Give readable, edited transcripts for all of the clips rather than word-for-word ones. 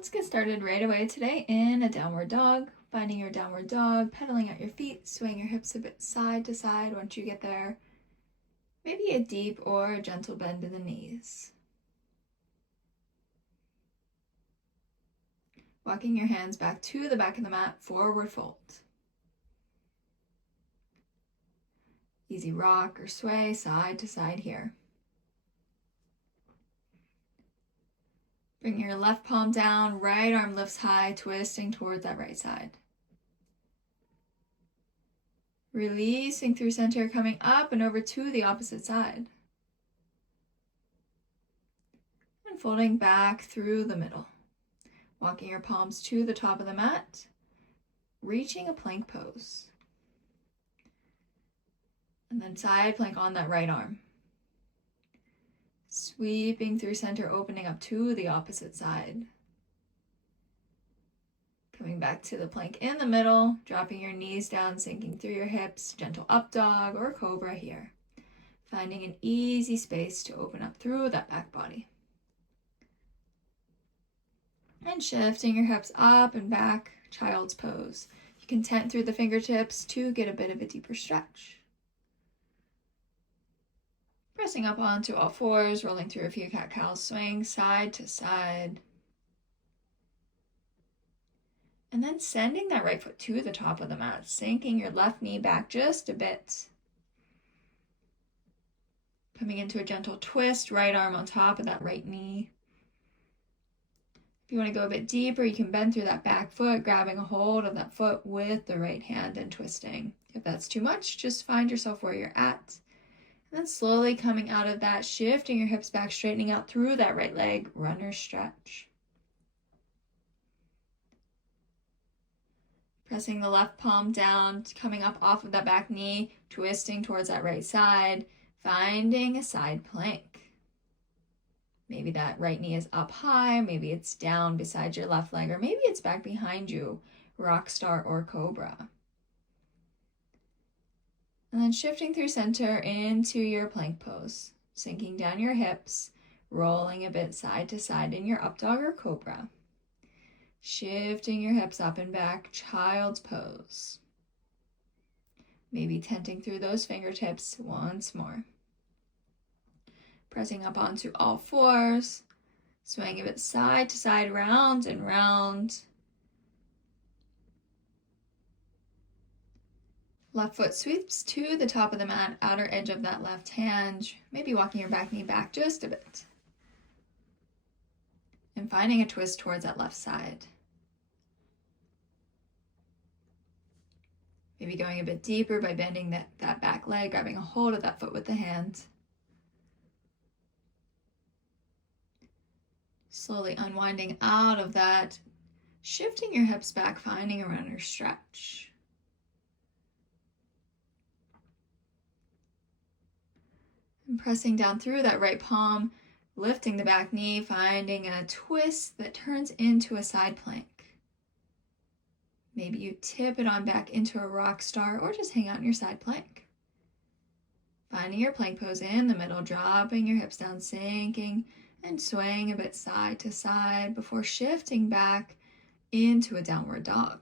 Let's get started right away today in a downward dog. Finding your downward dog, pedaling at your feet, swaying your hips a bit side to side once you get there. Maybe a deep or a gentle bend in the knees. Walking your hands back to the back of the mat, forward fold. Easy rock or sway side to side here. Bring your left palm down, right arm lifts high, twisting towards that right side. Releasing through center, coming up and over to the opposite side. And folding back through the middle. Walking your palms to the top of the mat, reaching a plank pose. And then side plank on that right arm. Sweeping through center, opening up to the opposite side. Coming back to the plank in the middle, dropping your knees down, sinking through your hips, gentle up dog or cobra here. Finding an easy space to open up through that back body. And shifting your hips up and back, child's pose. You can tent through the fingertips to get a bit of a deeper stretch. Pressing up onto all fours, rolling through a few cat-cow swings, side to side. And then sending that right foot to the top of the mat, sinking your left knee back just a bit. Coming into a gentle twist, right arm on top of that right knee. If you want to go a bit deeper, you can bend through that back foot, grabbing a hold of that foot with the right hand and twisting. If that's too much, just find yourself where you're at. And then slowly coming out of that, shifting your hips back, straightening out through that right leg, runner stretch. Pressing the left palm down, coming up off of that back knee, twisting towards that right side, finding a side plank. Maybe that right knee is up high, maybe it's down beside your left leg, or maybe it's back behind you, rock star or cobra. And then shifting through center into your plank pose, sinking down your hips, rolling a bit side to side in your up dog or cobra. Shifting your hips up and back, child's pose. Maybe tenting through those fingertips once more. Pressing up onto all fours, swaying a bit side to side, round and round. Left foot sweeps to the top of the mat, outer edge of that left hand, maybe walking your back knee back just a bit. And finding a twist towards that left side. Maybe going a bit deeper by bending that back leg, grabbing a hold of that foot with the hand. Slowly unwinding out of that, shifting your hips back, finding a runner stretch. And pressing down through that right palm, lifting the back knee, finding a twist that turns into a side plank. Maybe you tip it on back into a rock star or just hang out in your side plank. Finding your plank pose in the middle, dropping your hips down, sinking and swaying a bit side to side before shifting back into a downward dog.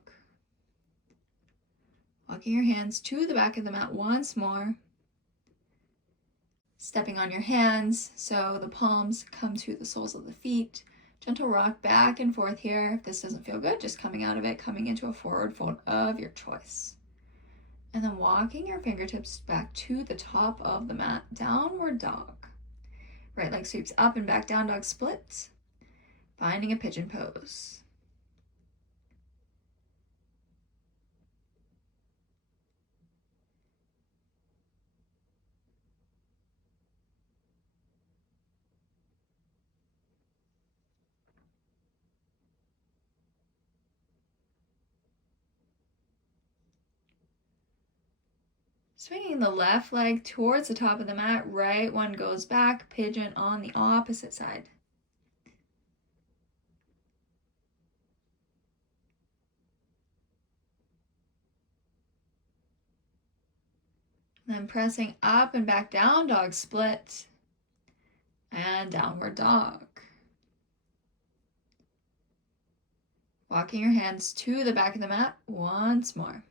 Walking your hands to the back of the mat once more. Stepping on your hands so the palms come to the soles of the feet. Gentle rock back and forth here. If this doesn't feel good, just coming out of it, coming into a forward fold of your choice. And then walking your fingertips back to the top of the mat, downward dog. Right leg sweeps up and back, down dog split. Finding a pigeon pose. Swinging the left leg towards the top of the mat, right one goes back, pigeon on the opposite side. Then pressing up and back, down dog split, and downward dog. Walking your hands to the back of the mat once more.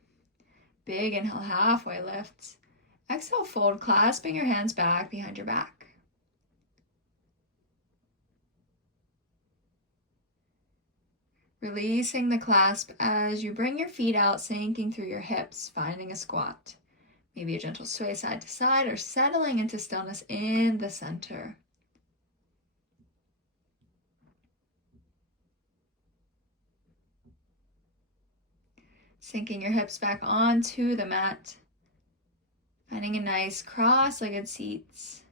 Big inhale, halfway lift. Exhale, fold, clasping your hands back behind your back. Releasing the clasp as you bring your feet out, sinking through your hips, finding a squat. Maybe a gentle sway side to side or settling into stillness in the center. Sinking your hips back onto the mat. Finding a nice cross-legged seat.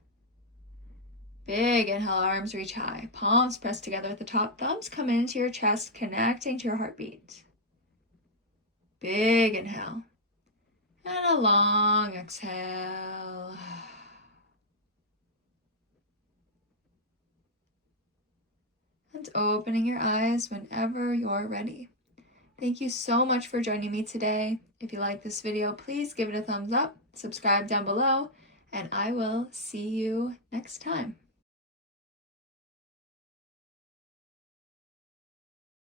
Big inhale, arms reach high. Palms press together at the top. Thumbs come into your chest, connecting to your heartbeat. Big inhale. And a long exhale. And opening your eyes whenever you're ready. Thank you so much for joining me today. If you like this video, please give it a thumbs up, subscribe down below, and I will see you next time.